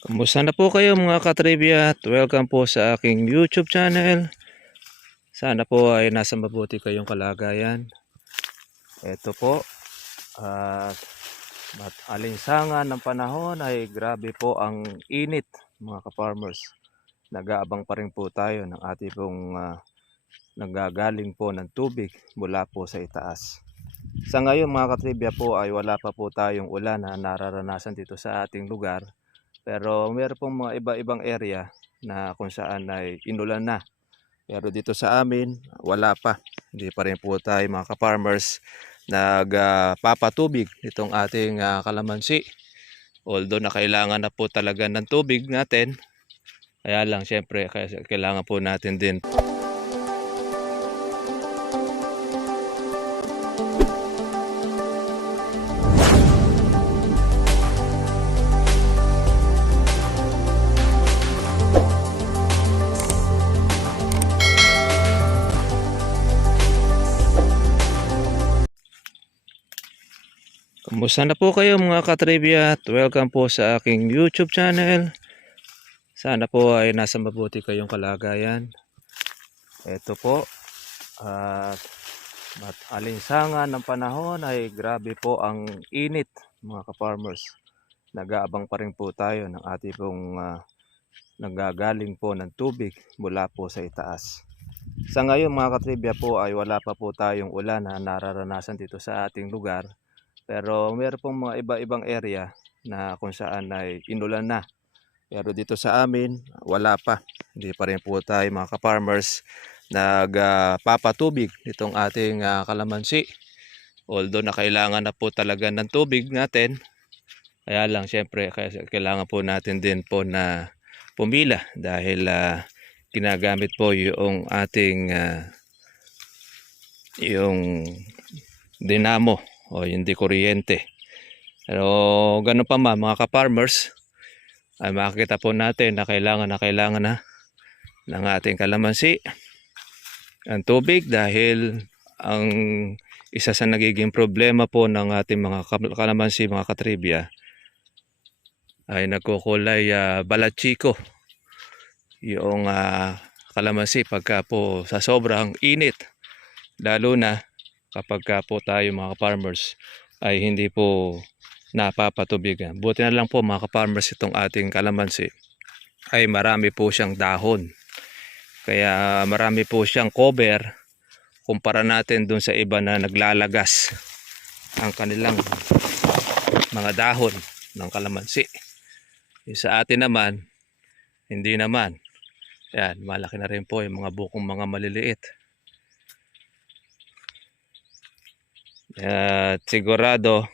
Kumusta na po kayo mga katrivia at welcome po sa aking YouTube channel. Sana po ay nasa mabuti kayong kalagayan. Ito po, at alinsangan ng panahon ay grabe po ang init mga ka-farmers. Nag-aabang pa rin po tayo ng ating pong nanggagaling po ng tubig mula po sa itaas. Sa ngayon mga katrivia po ay wala pa po tayong ulan na nararanasan dito sa ating lugar. Pero meron pong mga iba-ibang area na kung saan ay inulan na. Pero dito sa amin, wala pa. Hindi pa rin po tayo mga ka-farmers nagpapatubig itong ating kalamansi. Although na kailangan na po talaga ng tubig natin, kaya lang syempre kailangan po natin din. Kumusta na po kayo mga katrivia at welcome po sa aking YouTube channel. Sana po ay nasa mabuti kayong kalagayan. Ito po, at alinsangan ng panahon ay grabe po ang init mga ka-farmers. Nag-aabang pa rin po tayo ng ating pong nanggagaling po ng tubig mula po sa itaas. Sa ngayon mga katrivia po ay wala pa po tayong ulan na nararanasan dito sa ating lugar. Pero meron pong mga iba-ibang area na kung saan ay inulan na. Pero dito sa amin, wala pa. Hindi pa rin po tayo mga ka-farmers nagpapatubig itong ating kalamansi. Although na kailangan na po talaga ng tubig natin, kaya lang syempre kailangan po natin din po na pumila dahil ginagamit po yung ating yung dinamo o hindi kuryente. Pero ganun pa man mga ka-farmers, ay makikita po natin na kailangan na ng ating kalamansi ang tubig dahil ang isa sa nagiging problema po ng ating mga kalamansi mga katribya ay nagkukulay balatsiko yung kalamansi pagka po sa sobrang init, lalo na kapag po tayo mga farmers ay hindi po napapatubigan. Buti na lang po mga farmers itong ating kalamansi ay marami po siyang dahon, kaya marami po siyang cover kumpara natin dun sa iba na naglalagas ang kanilang mga dahon ng kalamansi. Yung sa atin naman hindi naman. Yan, malaki na rin po yung mga bukong mga maliliit. At sigurado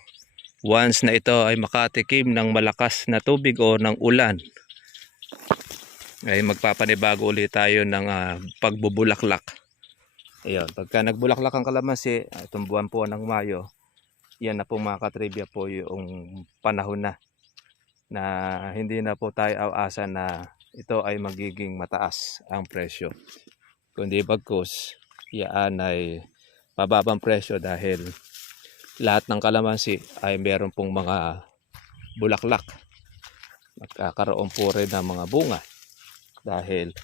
once na ito ay makatikim ng malakas na tubig o ng ulan ay magpapanibago ulit tayo ng pagbubulaklak. Ayun, pagka nagbulaklak ang kalamansi, itong buwan po ng Mayo, yan na po mga katribya po yung panahon na hindi na po tayo aasa na ito ay magiging mataas ang presyo. Kundi bagkus, yan ay mababang presyo dahil lahat ng kalamansi ay meron pong mga bulaklak. Magkakaroon po rin ng mga bunga dahil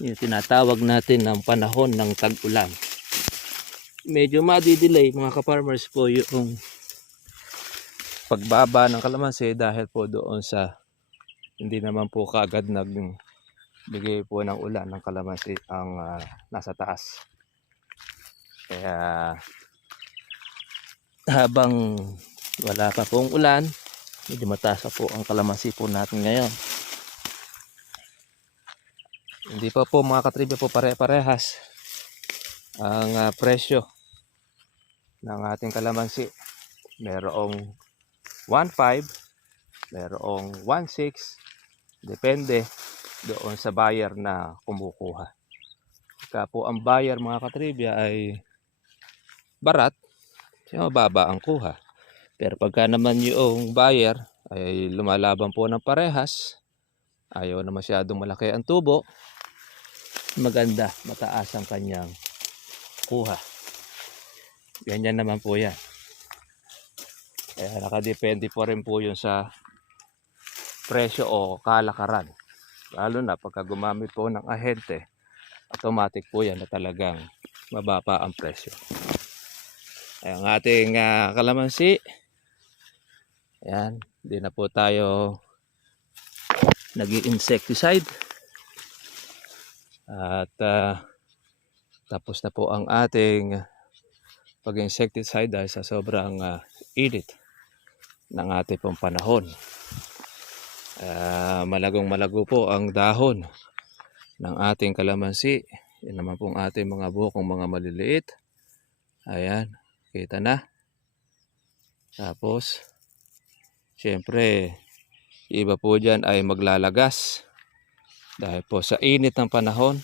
yung tinatawag natin ng panahon ng tag-ulan. Medyo madidelay mga ka-farmers po yung pagbaba ng kalamansi dahil po doon sa hindi naman po kaagad nagbigay po ng ulan ng kalamansi ang nasa taas. Kaya habang wala pa pong ulan, medyo mataas po ang kalamansi po natin ngayon. Hindi pa po mga katribya po pare-parehas ang presyo ng ating kalamansi. Merong 1.5, merong 1.6, depende doon sa buyer na kumukuha. Kaya po ang buyer mga katribya ay barat, siya mababa ang kuha. Pero pagka naman yung buyer ay lumalaban po ng parehas, ayaw na masyadong malaki ang tubo, maganda, mataas ang kanyang kuha. Ganyan naman po yan. Kaya nakadepende po rin po yun sa presyo o kalakaran. Lalo na pagka gumamit po ng ahente, automatic po yan na talagang mababa ang presyo. Ay, ang ating kalamansi, ayan, hindi na po tayo nag-insecticide. At tapos na po ang ating pag-insecticide dahil sa sobrang init ng ating pong panahon. Malagong malago po ang dahon ng ating kalamansi. Yan naman pong ating mga bukong mga maliliit. Ayan, kita na. Tapos, syempre, iba po dyan ay maglalagas. Dahil po sa init ng panahon.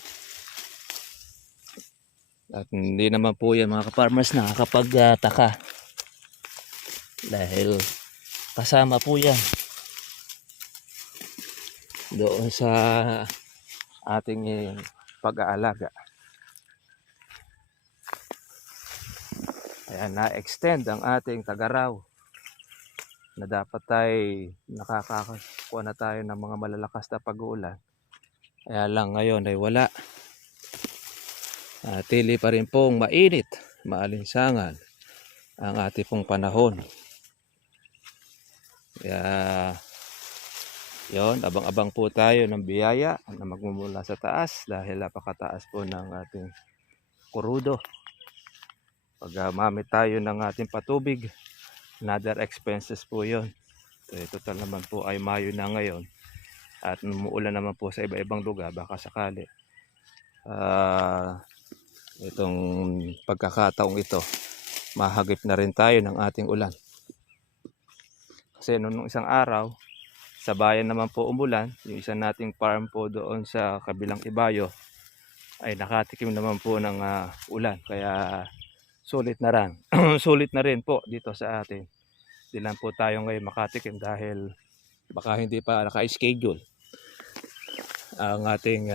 At hindi naman po yan mga ka-farmers nakakapagtaka. Dahil kasama po yan doon sa ating pag-aalaga. Ayan, na-extend ang ating tagaraw na dapat ay nakakakuha na tayo ng mga malalakas na pag-uulan. Kaya lang ngayon ay wala. Tili pa rin pong mainit, maalinsangan ang ating pong panahon. Kaya yon, abang-abang po tayo ng biyaya na magmumula sa taas dahil napakataas po ng ating kurudo. Pag mamit tayo ng ating patubig, another expenses po yon. Total naman po ay Mayo na ngayon at umuulan naman po sa iba-ibang lugar, baka sakali itong pagkakataong ito mahagip na rin tayo ng ating ulan. Kasi noong isang araw sa bayan naman po umulan, yung isa nating farm po doon sa kabilang ibayo ay nakatikim naman po ng ulan, kaya sulit na rin sulit na rin po dito sa atin. Hindi lang po tayo ngayon makatikim dahil baka hindi pa naka-schedule ang ating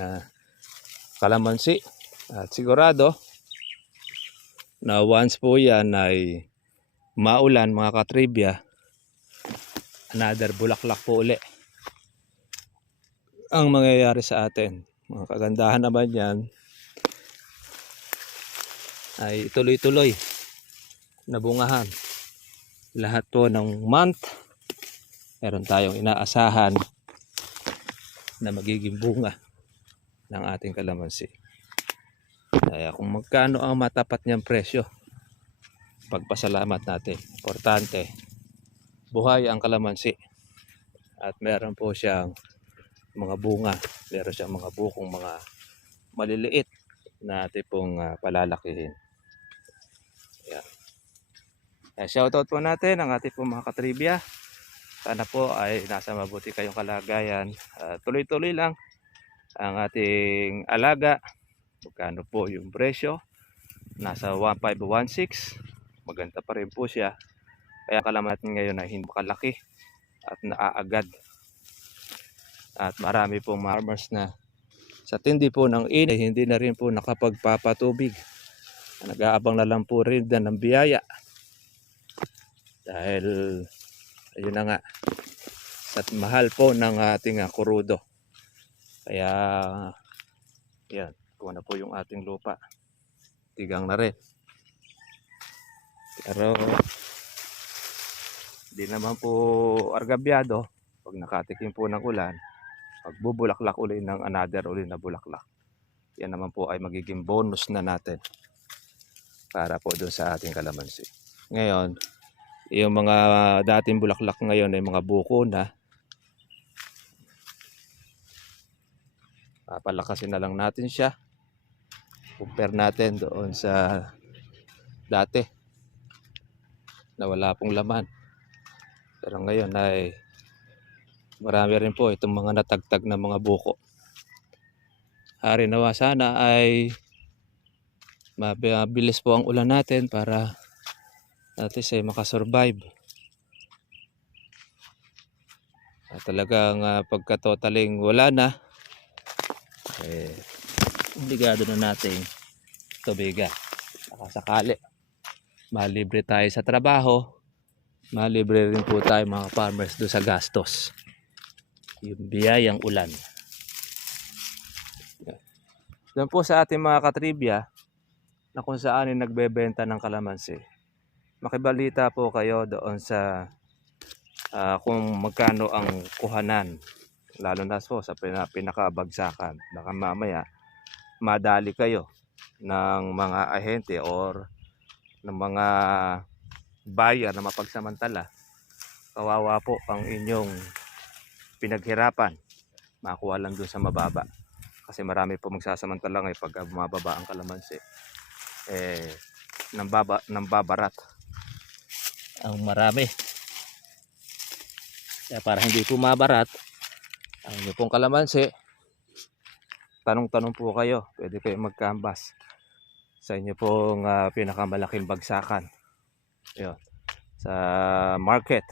kalamansi. At sigurado na once po yan ay maulan mga katribya, another bulaklak po uli ang mangyayari sa atin. Mga kagandahan naman yan ay tuloy-tuloy na bungahan. Lahat po ng month meron tayong inaasahan na magiging bunga ng ating kalamansi. Kaya kung magkano ang matapat niyang presyo, pagpasalamat natin. Importante, buhay ang kalamansi. At meron po siyang mga bunga, meron siyang mga bukong mga maliliit na ating pong palalakihin. Ayan. Shoutout po natin ang ating pong mga katribya. Sana po ay nasa mabuti kayong kalagayan. Tuloy-tuloy lang ang ating alaga. Magkano po yung presyo? Nasa 1,516. Maganda pa rin po siya. Kaya kalamansi ngayon ay hindi makalaki at naaagad. At marami pong farmers na sa tindi po ng init, hindi na rin po nakapagpapatubig. Nag-aabang na lang po rin ng biyaya. Dahil ayun na nga, sa mahal po ng ating kurudo. Kaya yan, kuha na po yung ating lupa. Tigang na rin. Pero di naman po argabyado pag nakatikim po ng ulan, pagbubulaklak uli ng another uli na bulaklak. Yan naman po ay magiging bonus na natin para po doon sa ating kalamansi. Ngayon, yung mga dating bulaklak ngayon ay mga buko na. Papalakasin na lang natin siya. Compare natin doon sa dati na wala pong laman. Pero ngayon ay marami rin po itong mga natagtag na mga buko. Hari nawa sana ay mabilis po ang ulan natin para natin ay makasurvive. At talagang pagka-totaling wala na, obligado na natin tubigan. Sakali malibre tayo sa trabaho, malibre rin po tayo mga farmers do sa gastos. yung biyayang ulan. Doon po sa ating mga katribya na kung saan ay nagbebenta ng kalamansi, makibalita po kayo doon sa kung magkano ang kuhanan, lalo na po sa pinakabagsakan. Baka mamaya madali kayo ng mga ahente or ng mga buyer na mapagsamantala. Kawawa po ang inyong pinaghirapan, makuha lang doon sa mababa. Kasi marami po magsasamantala ngayon pag bumababa ang kalamansi. Nambabarat ang marami. Kaya para hindi po mabarat ang inyo pong kalamansi, tanong-tanong po kayo. Pwede kayo magkambas sa inyo pong pinakamalaking bagsakan. Yun, sa market,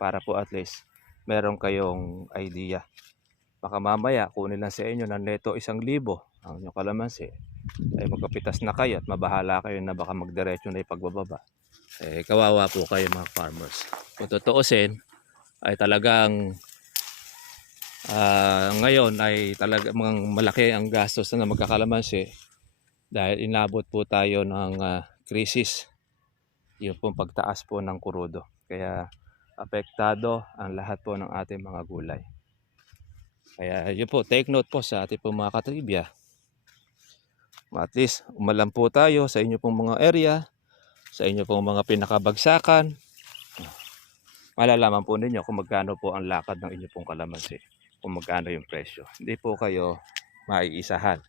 para po at least meron kayong idea. Baka mamaya kunin lang sa inyo ng neto 1,000 ang inyong kalamansi, ay magkapitas na kayo at mabahala kayo na baka magdiretso na ipagbababa. Kawawa po kayo mga farmers. Kung tutuusin ay talagang ngayon ay talagang malaki ang gastos na magkakalamansi dahil inabot po tayo ng krisis, yung pong pagtaas po ng kurudo. Kaya apektado ang lahat po ng ating mga gulay. Kaya yun po, take note po sa ating pong mga katribya. At least umalam po tayo sa inyo pong mga area, sa inyo pong mga pinakabagsakan. Malalaman po ninyo kung magkano po ang lakad ng inyo pong kalamansi, kung magkano yung presyo. Hindi po kayo maiisahan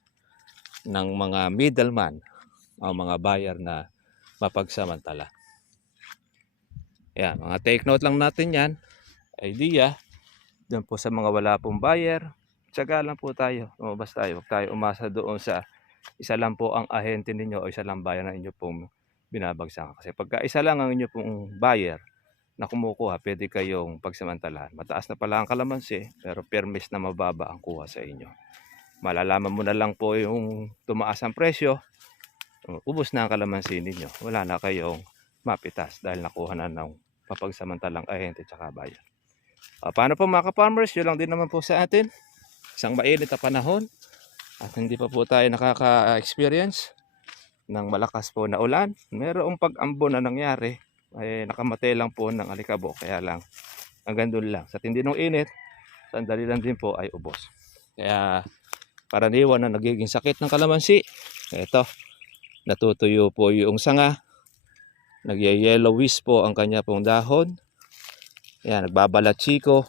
ng mga middleman o mga buyer na mapagsamantala. Yan, mga take note lang natin yan. Idea, doon po sa mga wala pong buyer, tiyaga lang po tayo, lumabas tayo. Huwag tayo umasa doon sa isa lang po ang ahente ninyo o isa lang buyer na inyo pong binabagsakan. Kasi pagka isa lang ang inyo pong buyer na kumukuha, pwede kayong pagsamantalahan. Mataas na pala ang kalamansi, pero permis na mababa ang kuha sa inyo. Malalaman mo na lang po yung tumaas ang presyo, ubos na ang kalamansi ninyo. Wala na kayong mapitas dahil nakuha na ng papagsamantalang ahente at buyer. Paano po mga ka-farmers, yun lang din naman po sa atin. Isang mainit na panahon at hindi pa po tayo nakaka-experience ng malakas po na ulan. Merong pag-ambon na nangyari, ay nakamatay lang po ng alikabok. Kaya lang, hanggang doon lang. Sa tindi ng init, sandali lang din po ay ubos. Kaya karaniwan na nagiging sakit ng kalamansi, ito, natutuyo po yung sanga, nagye-yellowish po ang kanya pong dahon. Yan, nagbabalatchiko.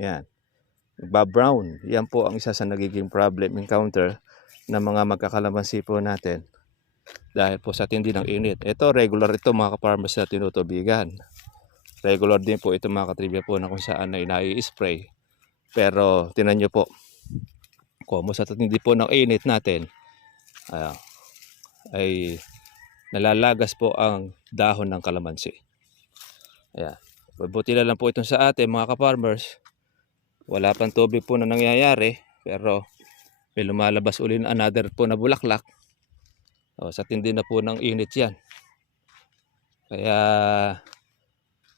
Yan, nagba-brown. Yan po ang isa sa nagiging problem encounter ng mga magkakalamansi po natin dahil po sa tindi ng init. Ito, regular ito mga ka-farmers na tinutubigan. Regular din po ito mga katribya po na kung saan na inai-spray. Pero tinan nyo po, kung sa tindi po ng init natin, ay nalalagas po ang dahon ng kalamansi. Ayan. Mabuti na lang po itong sa atin mga ka-farmers. Wala pang tubig po na nangyayari, pero may lumalabas uli na another po na bulaklak. Sa tindi na po ng init yan. Kaya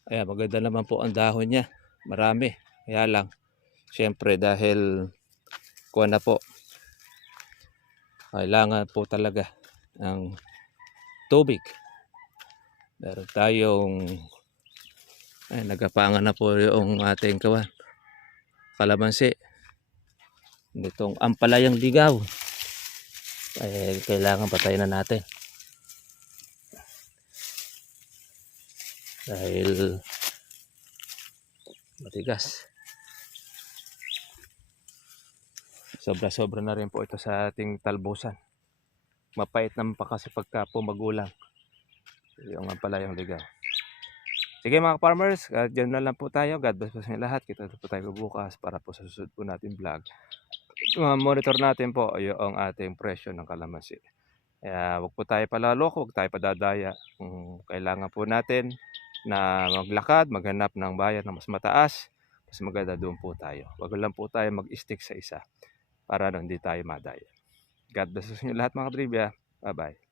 ayan, maganda naman po ang dahon niya. Marami. Kaya lang, syempre dahil kuha na po, kailangan po talaga ng tubig. Meron tayong nagapangan na po yung ating kalamansi. Nitong ampalayang ligaw. Kailangan patayin na natin. Dahil matigas. Sobra-sobra na rin po ito sa ating talbusan. Mapait naman pa kasi pagka po magulang yung ampalayang ligaw. Sige mga farmers, dyan na lang po tayo. God bless po sa inyo lahat. Kita po tayo bukas para po sa susunod po natin vlog. Monitor natin po yung ating presyo ng kalamansi. Kaya wag po tayo palaloko, wag tayo padadaya. Kung kailangan po natin na maglakad, maghanap ng bayan na mas mataas, mas maganda doon po tayo. Wag lang po tayo mag-stick sa isa para hindi tayo madaya. God bless po sa inyo lahat mga trivia. Bye bye.